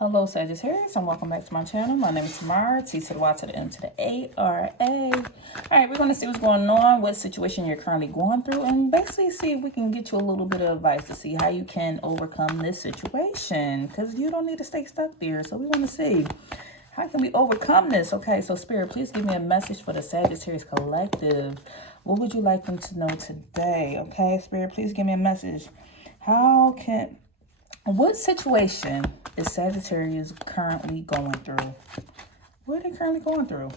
Hello Sagittarius and welcome back to my channel. My name is Tamara, T to the Y to the M to the A-R-A. Alright, we're going to see what's going on, what situation you're currently going through, and basically see if we can get you a little bit of advice to see how you can overcome this situation. Because you don't need to stay stuck there. So we want to see, how can we overcome this? Okay, so Spirit, please give me a message for the Sagittarius Collective. What would you like them to know today? Okay, Spirit, please give me a message. What situation is Sagittarius currently going through? What are they currently going through?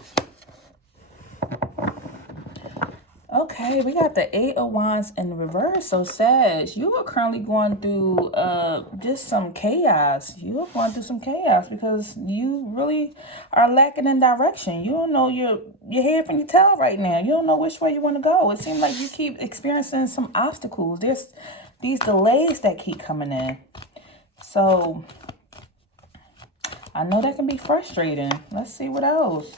Okay, we got the Eight of Wands in the reverse. So Sag, you are currently going through just some chaos. You are going through some chaos because you really are lacking in direction. You don't know your head from your tail right now. You don't know which way you want to go. It seems like you keep experiencing some obstacles. There's these delays that keep coming in. So I know that can be frustrating. Let's see what else.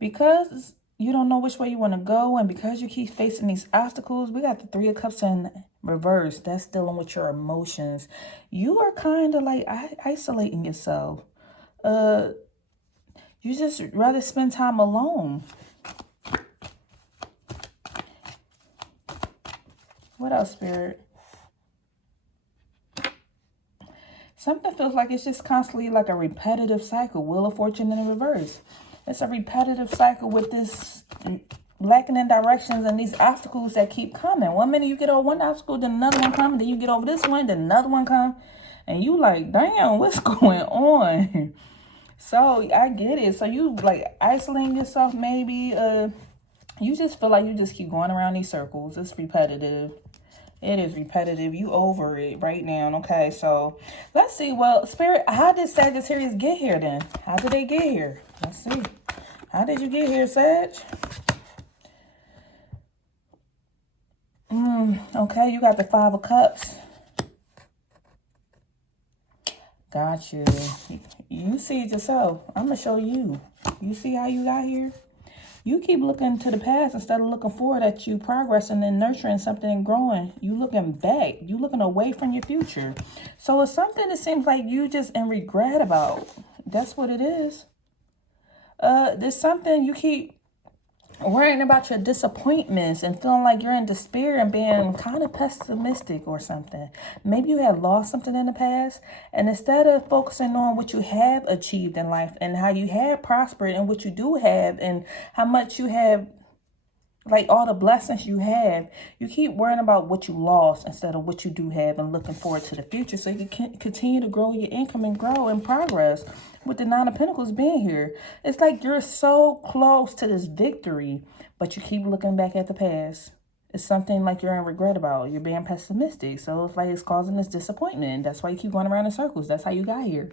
Because you don't know which way you want to go, and because you keep facing these obstacles, we got the Three of Cups in reverse. That's dealing with your emotions. You are kind of like isolating yourself. You just rather spend time alone. What else, Spirit? Something feels like it's just constantly like a repetitive cycle. Wheel of Fortune in reverse. It's a repetitive cycle with this lacking in directions and these obstacles that keep coming. One minute you get over one obstacle, then another one comes, then you get over this one, then another one comes. And you like, damn, what's going on? So I get it. So you like isolating yourself maybe. You just feel like you just keep going around these circles. It's repetitive. It is repetitive. You over it right now. Okay, so let's see. Well, Spirit, how did Sagittarius get here then? How did they get here? Let's see. How did you get here, Sag? Okay, you got the Five of Cups. Got you. You see it yourself. I'm going to show you. You see how you got here? You keep looking to the past instead of looking forward at you progressing and nurturing something and growing. You looking back. You looking away from your future. So it's something that seems like you just in regret about. That's what it is. There's something you keep worrying about your disappointments and feeling like you're in despair and being kind of pessimistic or something. Maybe you had lost something in the past, and instead of focusing on what you have achieved in life and how you have prospered and what you do have and how much you have, like all the blessings you have, you keep worrying about what you lost instead of what you do have and looking forward to the future so you can continue to grow your income and grow and progress. With the Nine of Pentacles being here, it's like you're so close to this victory, but you keep looking back at the past. It's something like you're in regret about. You're being pessimistic. So it's like it's causing this disappointment. That's why you keep going around in circles. That's how you got here.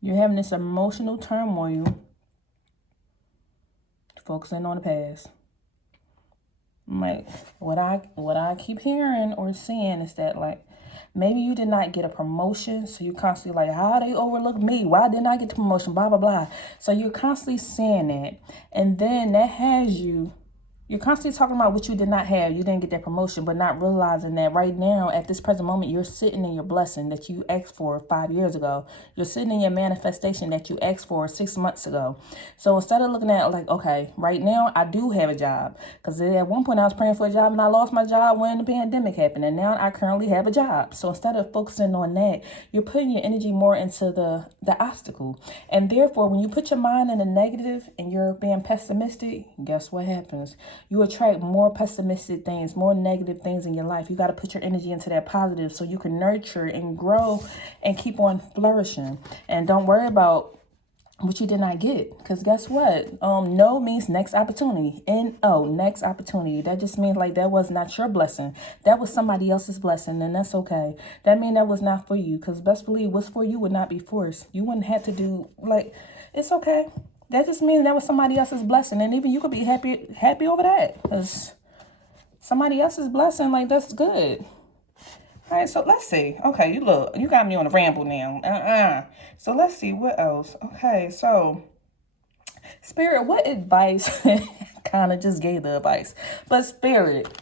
You're having this emotional turmoil, focusing on the past. Like what I keep hearing or seeing is that like maybe you did not get a promotion, so you constantly like, how they overlook me? Why didn't I get the promotion? Blah blah blah. So you're constantly saying that, and then that has you. You're constantly talking about what you did not have. You didn't get that promotion, but not realizing that right now, at this present moment, you're sitting in your blessing that you asked for 5 years ago. You're sitting in your manifestation that you asked for 6 months ago. So instead of looking at like, okay, right now, I do have a job. Because at one point, I was praying for a job and I lost my job when the pandemic happened. And now I currently have a job. So instead of focusing on that, you're putting your energy more into the obstacle. And therefore, when you put your mind in the negative and you're being pessimistic, guess what happens? You attract more pessimistic things, more negative things in your life. You got to put your energy into that positive so you can nurture and grow and keep on flourishing. And don't worry about what you did not get. Because guess what? No means next opportunity. N-O, next opportunity. That just means like that was not your blessing. That was somebody else's blessing, and that's okay. That means that was not for you. Because best believe what's for you would not be forced. You wouldn't have to do, like, it's okay. That just means that was somebody else's blessing. And even you could be happy over that. Because somebody else's blessing, like, that's good. All right, so let's see. Okay, you got me on a ramble now. So let's see, what else? Okay, so, Spirit, what advice? Kind of just gave the advice. But Spirit,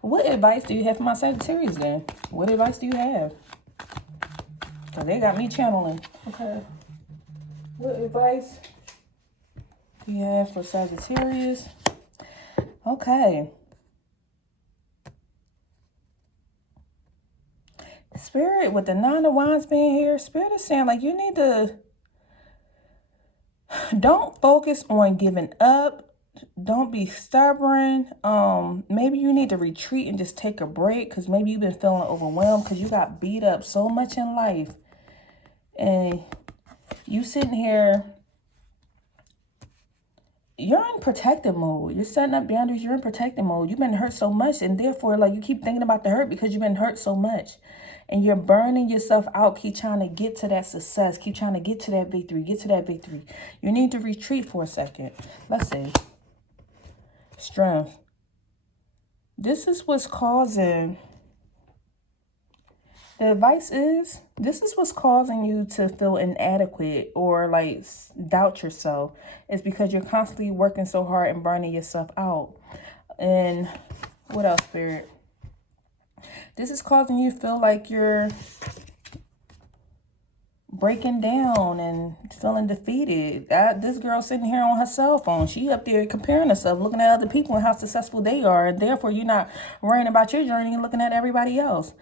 what advice do you have for my Sagittarius then? What advice do you have? So they got me channeling. Okay. What advice do you have for Sagittarius? Okay. Spirit, with the 9 of Wands being here, Spirit is saying, like, you need to, don't focus on giving up. Don't be stubborn. Maybe you need to retreat and just take a break, because maybe you've been feeling overwhelmed because you got beat up so much in life. And you sitting here, you're in protective mode. You're setting up boundaries. You're in protective mode. You've been hurt so much, and therefore, like, you keep thinking about the hurt because you've been hurt so much. And you're burning yourself out. Keep trying to get to that success. Keep trying to get to that victory. Get to that victory. You need to retreat for a second. Let's see. Strength. This is what's causing... The advice is, this is what's causing you to feel inadequate or like doubt yourself. It's because you're constantly working so hard and burning yourself out. And what else, Spirit? This is causing you to feel like you're breaking down and feeling defeated. This girl sitting here on her cell phone, she up there comparing herself, looking at other people and how successful they are. And therefore, you're not worrying about your journey and looking at everybody else.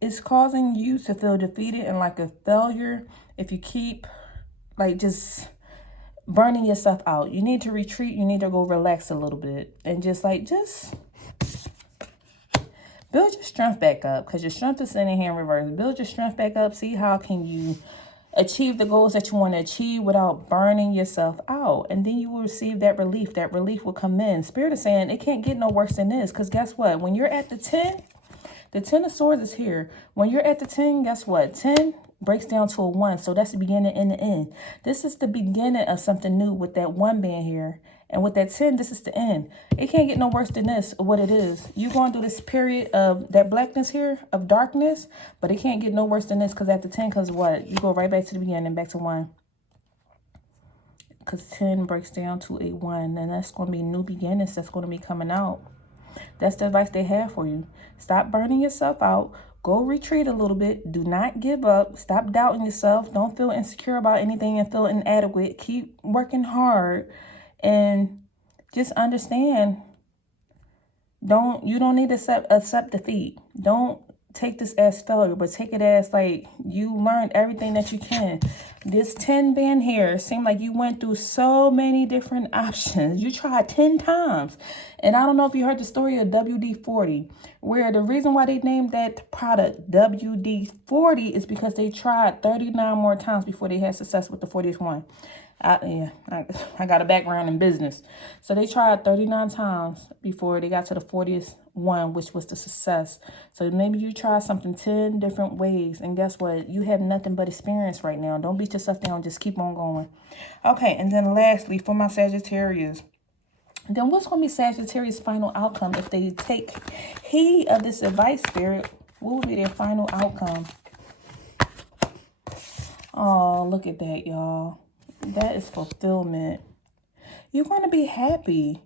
It's causing you to feel defeated and like a failure if you keep like just burning yourself out. You need to retreat. You need to go relax a little bit and just build your strength back up, because your strength is sitting here in reverse. Build your strength back up. See how can you achieve the goals that you want to achieve without burning yourself out. And then you will receive that relief. That relief will come in. Spirit is saying it can't get no worse than this, because guess what? When you're at the 10, the 10 of Swords is here. When you're at the 10, guess what? 10 breaks down to a 1. So that's the beginning and the end. This is the beginning of something new with that 1 being here. And with that 10, this is the end. It can't get no worse than this, what it is. You're going through this period of that blackness here, of darkness. But it can't get no worse than this, because at the 10, because what? You go right back to the beginning, back to 1. Because 10 breaks down to a 1. And that's going to be new beginnings that's going to be coming out. That's the advice they have for you. Stop burning yourself out. Go retreat a little bit. Do not give up. Stop doubting yourself. Don't feel insecure about anything and feel inadequate. Keep working hard. And just understand, you don't need to accept defeat. Don't take this as failure, but take it as like you learned everything that you can. This 10 band here seemed like you went through so many different options. You tried 10 times. And I don't know if you heard the story of WD-40, where the reason why they named that product WD-40 is because they tried 39 more times before they had success with the 40th one. I got a background in business. So they tried 39 times before they got to the 40th one, which was the success. So maybe you try something 10 different ways. And guess what? You have nothing but experience right now. Don't beat yourself down. Just keep on going. Okay. And then lastly, for my Sagittarius, then what's going to be Sagittarius' final outcome if they take heed of this advice, Spirit? What will be their final outcome? Oh, look at that, y'all. That is fulfillment. You're going to be happy.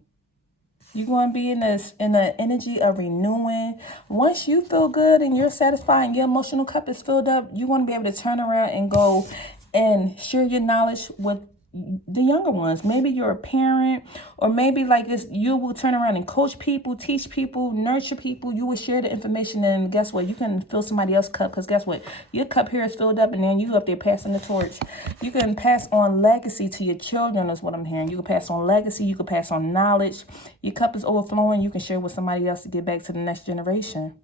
You're going to be in the energy of renewing. Once you feel good and you're satisfied and your emotional cup is filled up, you're going to be able to turn around and go and share your knowledge with the younger ones. Maybe you're a parent, or maybe like this, you will turn around and coach people, teach people, nurture people. You will share the information, and guess what? You can fill somebody else's cup, because guess what? Your cup here is filled up, and then you up there passing the torch. You can pass on legacy to your children, is what I'm hearing. You can pass on legacy. You can pass on knowledge. Your cup is overflowing. You can share with somebody else to get back to the next generation.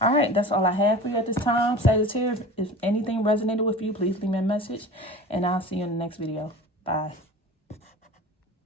All right, that's all I have for you at this time. Sagittarius, if anything resonated with you, please leave me a message, and I'll see you in the next video. Bye.